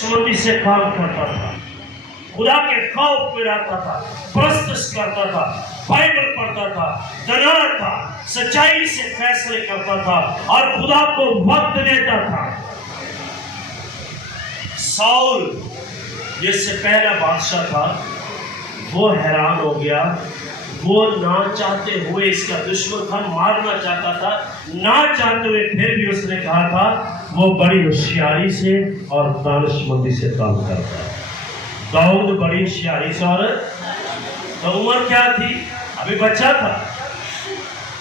दुश्मनी से काम करता था, खुदा के खौफ में रहता था, प्रस्तुत करता था, बाइबल पढ़ता था, दयालु था, सच्चाई से फैसले करता था और खुदा को वक्त देता था। साउल जिससे पहला बादशाह था वो हैरान हो गया। वो ना चाहते हुए इसका दुश्मन था, मारना चाहता था, ना चाहते हुए फिर भी उसने कहा था वो बड़ी होशियारी से और दानिशमंदी से काम करता है। दाऊद बड़ी होशियारी से, और तो उम्र क्या थी, अभी बच्चा था,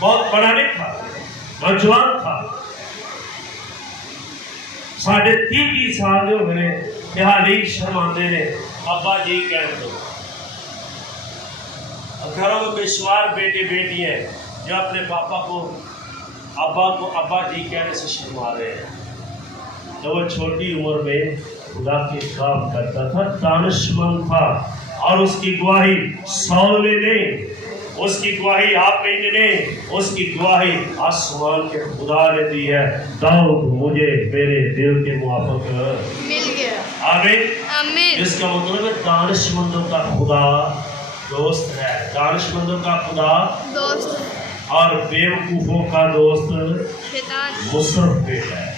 बहुत बड़ा नहीं था, नौजवान था, 3.5 साल जो मैंने बिहारी शर्मांदे ने अब्बा जी कह दो। घरों में बेशुमार बेटे बेटी हैं जो अपने पापा को अब्बा जी कहने से शर्मा रहे हैं। तो वो छोटी उम्र में खुदा के काम करता था, दानिशमंद था, और उसकी गवाही साउल ने नहीं, उसकी गवाही आप ने नहीं, उसकी गवाही आसमान के खुदा ने दी है। दाऊद मुझे मेरे दिल के मुआफिक मिल गया। आमीन आमीन। इसका मतलब है दानिशमंदों का खुदा दोस्त है, दानिशमंदों का खुदा दोस्त और बेवकूफों का दोस्त शैतान मुसरफ बेटा है।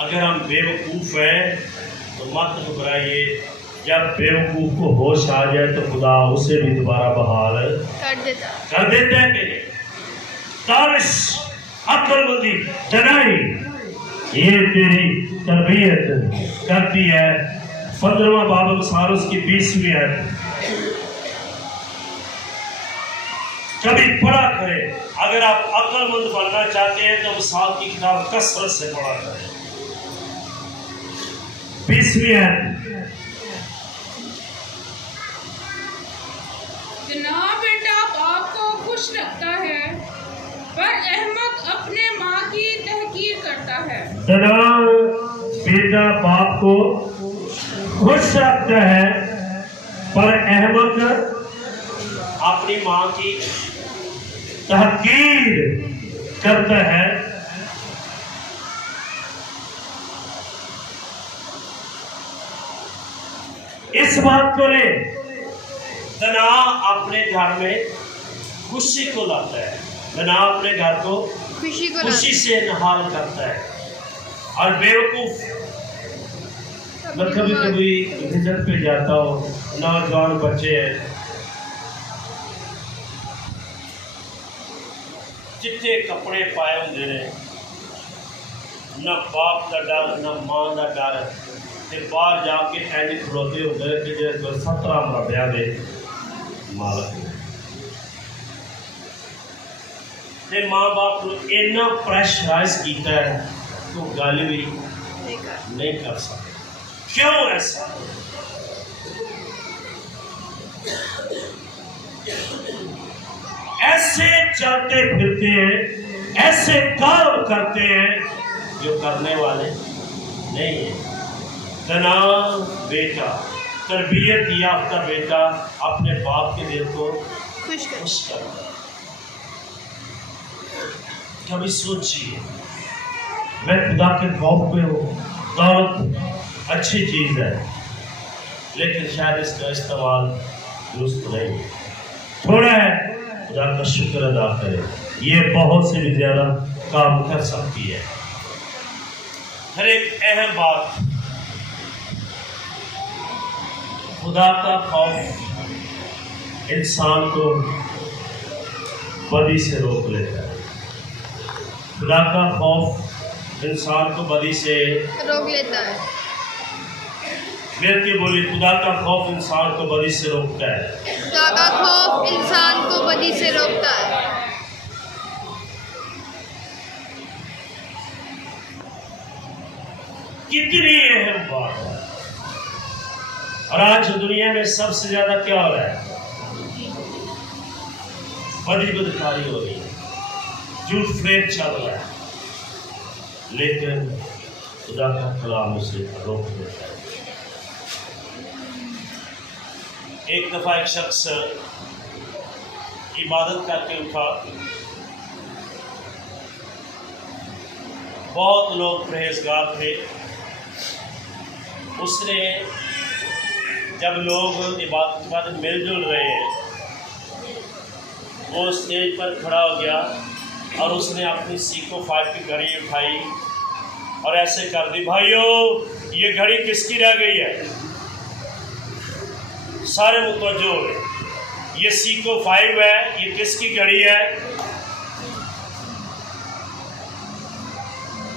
अगर हम बेवकूफ हैं तो मत घबराइए, जब बेवकूफ को होश आ जाए तो खुदा उसे भी दोबारा बहाल कर देता है कि नहीं। दानिश, अक्लमंदी, दनाई, ये तेरी तरबियत करती है। 15वां बाब अनुसार उसकी 20वीं आयत, कभी पढ़ा करें। अगर आप अक्लमंद बनना चाहते हैं तो मिसाल की किताब कसरत से पढ़ा करें। 20वीं आयत, जनाब बेटा बाप को खुश रखता है, पर अहमक अपने माँ की तहकीर करता है। जनाब बेटा बाप को खुश रखता है, पर अहमक अपनी माँ की तहकीर करता है। इस बात को ले, तना अपने घर में खुशी को लाता है, तना अपने घर को खुशी से नहाल करता है। और बेवकूफ, मैं कभी कभी विजिट पे जाता हूँ, नौजवान बच्चे हैं, चिट्टे कपड़े पाए होंगे ने, न बाप का डर न मां का डर, ते बाहर जाके ऐसे खड़ोते होंगे कि जो 17 मरबिया के मालक ने, ते माँ बाप को इन्ना प्रेशराइज किया है तो गल भी नहीं कर सकते। क्यों ऐसा? ऐसे चलते फिरते हैं, ऐसे काम करते हैं जो करने वाले नहीं है। तना बेटा, तरबियत याफ्ता बेटा अपने बाप के दिल को खुश करता है। कभी सोचिए, मैं खुदा के खौफ में हूँ, दौलत अच्छी चीज़ है, लेकिन शायद इसका इस्तेमाल दुरुस्त नहीं, थोड़ा है, खुदा का शुक्र अदा करें, ये बहुत से भी ज़्यादा काम कर सकती है। हर एक अहम बात, खुदा का खौफ इंसान को बदी से रोक लेता है। खुदा का खौफ इंसान को बदी से रोक लेता है। मेरे की बोली, खुदा का खौफ इंसान को बदी से रोकता है। खुदा का खौफ इंसान को बदी से रोकता है। कितनी अहम बात है। और आज दुनिया में सबसे ज्यादा क्या हो रहा है? बदी बदकारी हो रही है, झूठ फ्रेब चल रहा है, लेकिन खुदा का कलाम उसे रोक देता है। एक दफा एक शख्स इबादत करके उठा, बहुत लोग परहेजगार थे। उसने जब लोग इबादत के बाद मिलजुल रहे हैं, वो स्टेज पर खड़ा हो गया और उसने अपनी सीको 5 की घड़ी उठाई और ऐसे कर दी, भाइयों ये घड़ी किसकी रह गई है? सारे मुतवज्जो हो गए, ये सीको 5 है, ये किसकी घड़ी है?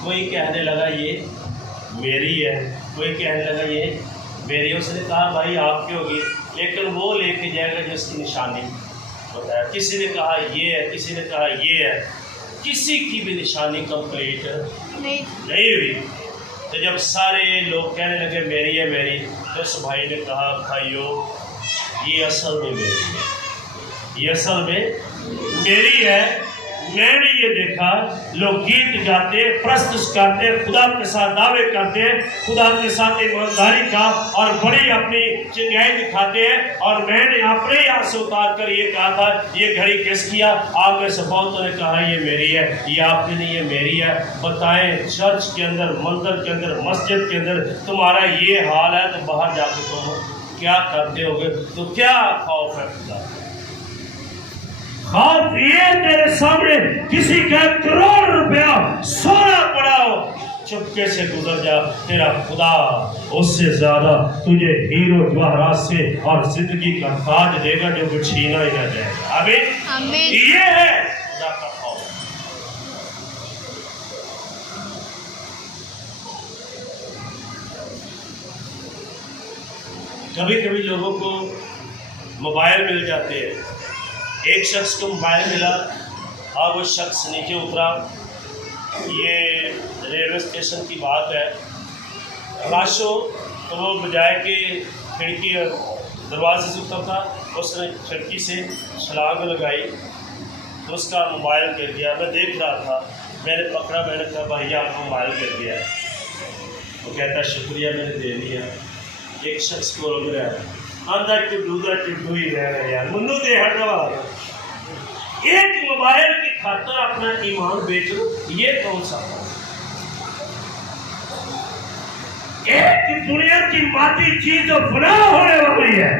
कोई कहने लगा ये मेरी है, कोई कहने लगा ये मेरी। उसने कहा भाई आपकी होगी, लेकिन वो लेके जाएगा जिसकी निशानी बताया। किसी ने कहा ये है, किसी ने कहा ये है, किसी की भी निशानी कंप्लीट नहीं हुई। तो जब सारे लोग कहने लगे मेरी है मेरी, तो उस भाई ने कहा भाइयों ये असल में मेरी है, ये असल में मेरी है। मैंने ये देखा लोग गीत गाते, प्रस्तुत करते, खुदा के साथ दावे करते हैं, खुदा के साथ ईमानदारी का और बड़ी अपनी चिंगाई दिखाते हैं। और मैंने अपने यहाँ से उतार कर ये कहा था ये घड़ी किस किया? आप में से बहुतों ने कहा ये मेरी है, ये आपकी नहीं है मेरी है। बताएं चर्च के अंदर, मंदिर के अंदर, मस्जिद के अंदर तुम्हारा ये हाल है तो बाहर जाके तुम क्या करते होगे? तो क्या खौफ है खुदा? खौफ ये तेरे सामने किसी का 1 करोड़ रुपया सोना पड़ा हो, चुपके से गुजर जा, तेरा खुदा उससे ज्यादा तुझे हीरो जवाहरात से और जिंदगी का ताज देगा जो कुछ छीना ही ना जाएगा। आमीन। ये है खुदा का खौफ। कभी कभी लोगों को मोबाइल मिल जाते हैं। एक शख्स को मोबाइल मिला और वो शख्स नीचे उतरा। ये रेलवे स्टेशन की बात है। लाशो तो वो बजाय के खिड़की दरवाजे से उतरता, उसने खिड़की से छलांग लगाई तो उसका मोबाइल गिर गया। मैं देख रहा था, मैंने पकड़ा, मैंने कहा भैया आपका मोबाइल गिर गया। वो कहता शुक्रिया मैंने दे दिया। एक शख्स को लग रहा है आंधा टिड्डू ही रह रहे यार, मुन्नू दे हर दवा। एक मोबाइल की खातर अपना ईमान बेच लो, ये कौन सा? एक दुनिया की माटी चीज जो फना होने वाली है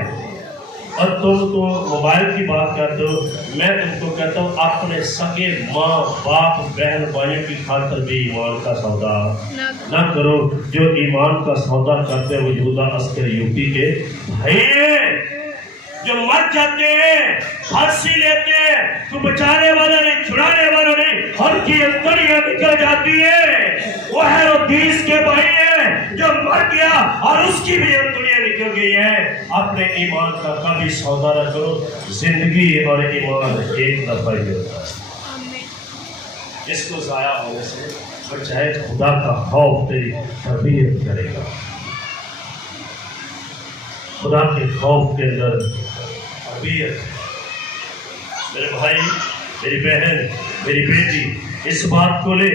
और तुम तो मोबाइल की बात करते हो। मैं तुमको कहता हूँ अपने सगे माँ बाप बहन भाइयों की खातर भी ईमान का सौदा ना करो। जो ईमान का सौदा करते हैं वो यहूदा अस्कर यूपी के भाई जो मर जाते हैं, फांसी लेते हैं, तो बचाने वाला नहीं, छुड़ाने वाला नहीं, हर की अंतड़ियां निकल जाती है। वो हेरोदेस के भाई है जो मर गया और उसकी भी अंतड़ियां निकल गई है। अपने ईमान का कभी सौदा न करो। जिंदगी और ईमान एक दफा ही होता है, इसको जाया होने से बचाए। खुदा का खौफ तेरी तरबियत करेगा। खुदा के खौफ के अंदर तरबियत। मेरे भाई, मेरी बहन, मेरी बेटी इस बात को ले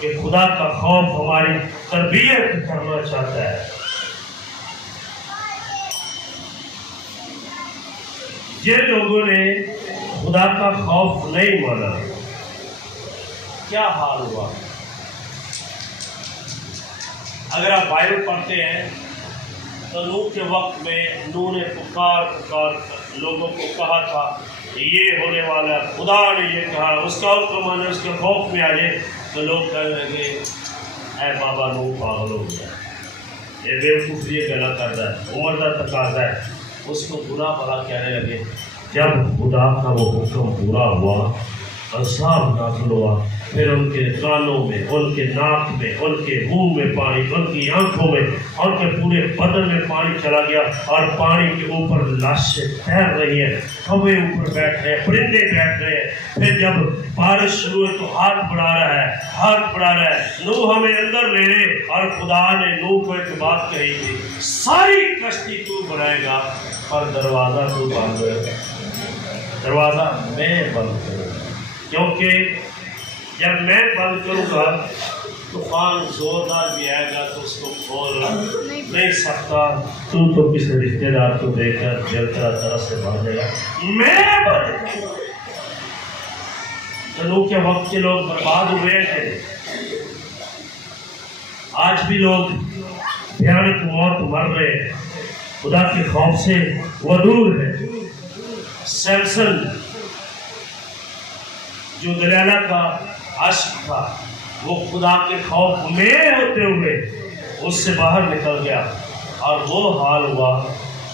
कि खुदा का खौफ हमारी तरबियत करना चाहता है। जिन लोगों ने खुदा का खौफ नहीं माना, क्या हाल हुआ? अगर आप बाइबल पढ़ते हैं तो नूह के वक्त में नूह ने पुकार लोगों को कहा था ये होने वाला है, खुदा ने ये कहा, उसका हुक्म माने, उसके खौफ में आ जाए। तो लोग कहने लगे ऐ बाबा नूह पागल हो गया, ये बेवकूफ़ ये गला कर रहा है, उम्र का तकाजा है। उसको बुरा भला कहने लगे। जब खुदा का वो हुक्म पूरा हुआ, अज़ाब नाज़िल हुआ, फिर उनके कानों में, उनके नाक में, उनके मुंह में पानी, उनकी आंखों में, उनके पूरे बदन में पानी चला गया और पानी के ऊपर लाशें तैर रही हैं, कौवे ऊपर बैठ रहे हैं, परिंदे बैठ रहे हैं। फिर जब बारिश शुरू हुई तो हाथ बढ़ा रहा है, हाथ बढ़ा रहा है, नूह हमें अंदर ले ले। और खुदा ने नूह को एक बात कही थी, सारी कश्ती तू बनाएगा पर दरवाज़ा तू बंद करेगा, दरवाज़ा मैं बंद करूँगा, क्योंकि जब मैं बंद करूँगा तूफान जोरदार भी आएगा तो उसको खोल नहीं सकता। तू तो किसी रिश्तेदार को देखकर दिल तरह से भागेगा, मैं बंद करूँगा। नूह के वक्त के लोग बर्बाद हुए थे, आज भी लोग भयानक मौत मर रहे हैं, खुदा के खौफ से वो दूर है। सैमसन जो दलाला का आशिक था, वो खुदा के खौफ में होते हुए उससे बाहर निकल गया, और वो हाल हुआ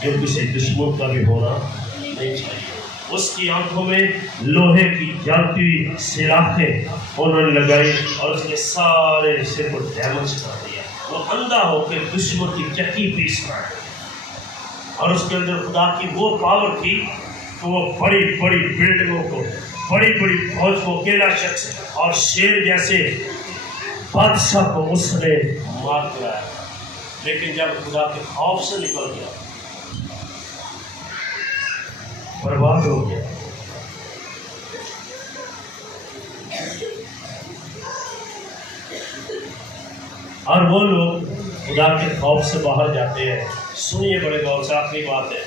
जो किसी दुश्मन का भी होना नहीं चाहिए। उसकी आंखों में लोहे की जलती हुई सलाखें उन्होंने लगाई और उसके सारे हिस्से को डैमेज कर दिया। वो अंधा होकर दुश्मन की चक्की पीस रहा है, और उसके अंदर खुदा की वो पावर थी कि वो बड़ी बड़ी बिल्डिंगों को, बड़ी बड़ी फौज को, अकेला शख्स और शेर जैसे बादशाह को उसने मार गिराया। लेकिन जब खुदा के खौफ से निकल गया, बर्बाद हो गया। और वो लोग खुदा के खौफ से बाहर जाते हैं। सुनिए बड़े गौर से, आखिरी बात है,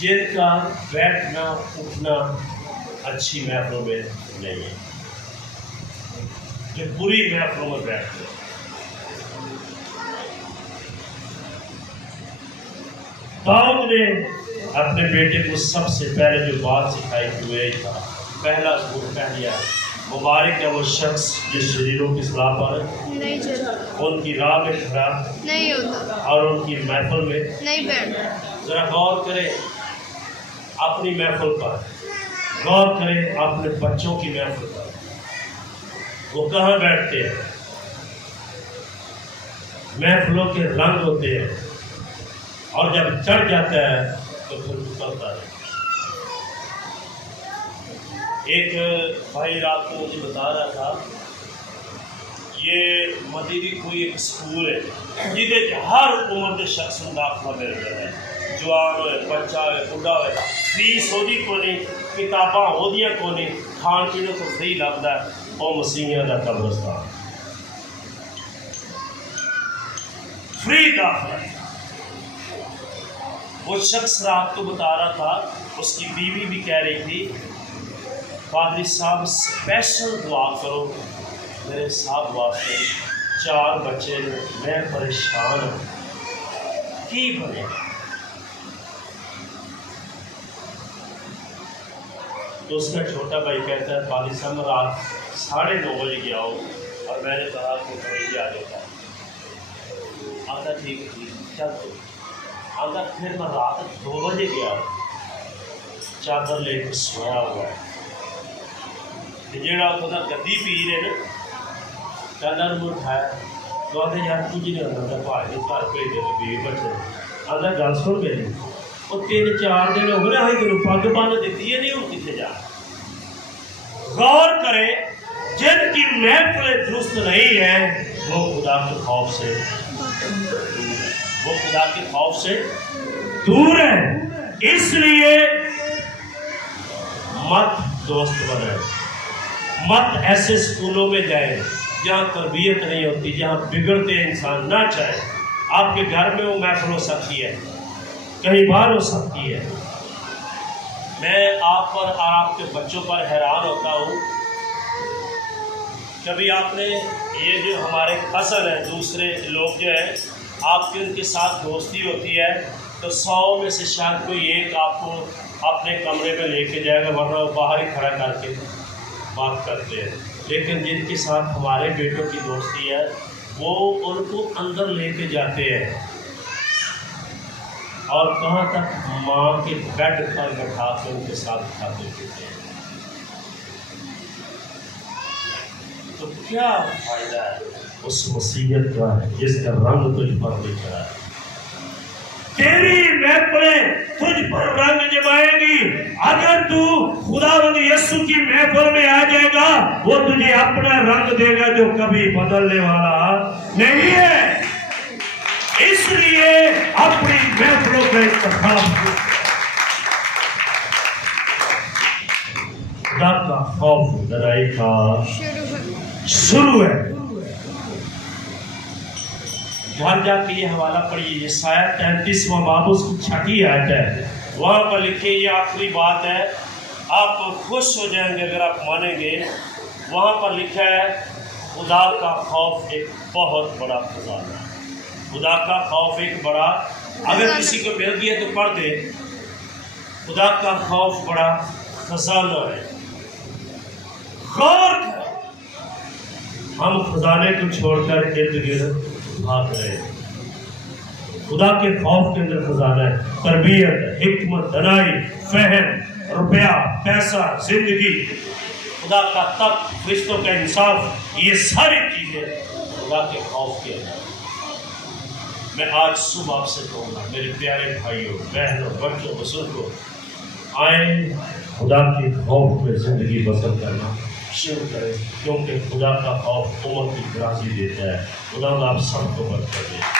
जिनका बैठना उठना अच्छी महफिलों में नहीं है, जो बुरी महफिलों में बैठते हैं। दाऊद ने अपने बेटे को सबसे पहले जो बात सिखाई थी वही था, पहला सूर कह दिया, मुबारक है वो शख्स जो शरीरों की सलाह पर नहीं चलता, उनकी राह में खड़ा नहीं होता और उनकी महफिल में नहीं बैठता। जरा गौर करें अपनी महफिल पर, गौर करें अपने बच्चों की महफिल पर, वो कहाँ बैठते हैं? महफिलों के रंग होते हैं, और जब चढ़ जाता है तो फिर उतरता है। एक भाई रात को मुझे बता रहा था, ये मदीरी कोई एक स्कूल है जिदे हर उम्र के शख्स दाखला मिल रहा है, जवान हो, बच्चा हो, बुढ़ा हो, फीस होती को नहीं, किताबा होदियां को नहीं, खान पीने को फ्री लगता है। और मसीहियां का कब्रस्तान फ्री दाखला। वो शख्स रात को बता रहा था, उसकी बीवी भी कह रही थी, पादरी साहब स्पेशल दुआ करो मेरे साहब वास्ते, 4 बच्चे, मैं परेशान हूँ, की बने। तो उसका छोटा भाई कहता है, पादरी साहब मैं रात 9:30 बजे गया हूँ और मैंने कहा कि मुझे आ जाता। आता ठीक है चल तो अगर फिर मैं रात 2 बजे गया, चादर लेकर सोया हुआ है, जेड़ा उतना गद्दी पी रहे ना, चादर में उठाया तो आते यार कुछ नहीं होता, भाई घर भेज दे बीवी बच्चे आधा गल सुन मेरी, वो 3-4 दिन हो गए अं तेन पग बन दी है नहीं, हूँ कितने जा। गौर करें, जिनकी महफिल दुरुस्त नहीं है वो खुदा के खौफ से, वो खुदा के खौफ से दूर है। इसलिए मत दोस्त बने, मत ऐसे स्कूलों में जाए जहाँ तरबियत नहीं होती, जहाँ बिगड़ते इंसान ना चाहे। आपके घर में वो महफिल हो सकती है, कहीं बाहर हो सकती है। मैं आप पर और आपके बच्चों पर हैरान होता हूँ, कभी आपने ये जो हमारे कज़न है, दूसरे लोग जो है आपकी उनके साथ दोस्ती होती है तो 100 में से शायद कोई एक आपको अपने कमरे में लेके जाएगा, वरना वो बाहर ही खड़ा करके बात करते हैं। लेकिन जिनके साथ हमारे बेटों की दोस्ती है वो उनको अंदर लेके जाते हैं और कहाँ तक माँ के बेड पर बैठा के उनके साथ खाते पीते हैं। तो क्या फायदा है उस मुसीबत का जिसका रंग तुझ पर दिख रहा है? तेरी महफिलें तुझ पर रंग जमाएंगी। अगर तू खुदावंद यीशु की महफिल में आ जाएगा, वो तुझे अपना रंग देगा जो कभी बदलने वाला नहीं है। इसलिए अपनी महफिलों का इंतखाब खुदा का खौफ डराई का शुरू है। घर जाके ये हवाला पढ़िए, यशायाह 33वां बाब उसकी 6ठी आयत है, वहाँ पर लिखे ये आखिरी बात है, आप खुश हो जाएंगे अगर आप मानेंगे। वहाँ पर लिखा है खुदा का खौफ एक बहुत बड़ा खजाना है। खुदा का खौफ एक बड़ा, अगर किसी को मिल गया तो पढ़ दे। खुदा का खौफ बड़ा खजाना है। गौर करें, हम खजाने को छोड़कर इर्द गिर्द भाग रहे हैं। खुदा के खौफ के अंदर खजाना है, तरबियत, हिकमत, दनाई, फहम, रुपया, पैसा, जिंदगी, खुदा का तख्त, फरिश्तों का इंसाफ, ये सारी चीजें खुदा के खौफ के अंदर। मैं आज सुबह आपसे कहूँगा मेरे प्यारे भाइयों, बहनों, बच्चों, बुजुर्गों, आए खुदा के खौफ में जिंदगी बसर करना शुरू करें, क्योंकि खुदा का खौफ उम्र की दराजी देता है। खुदा आप सबको बरकत दे।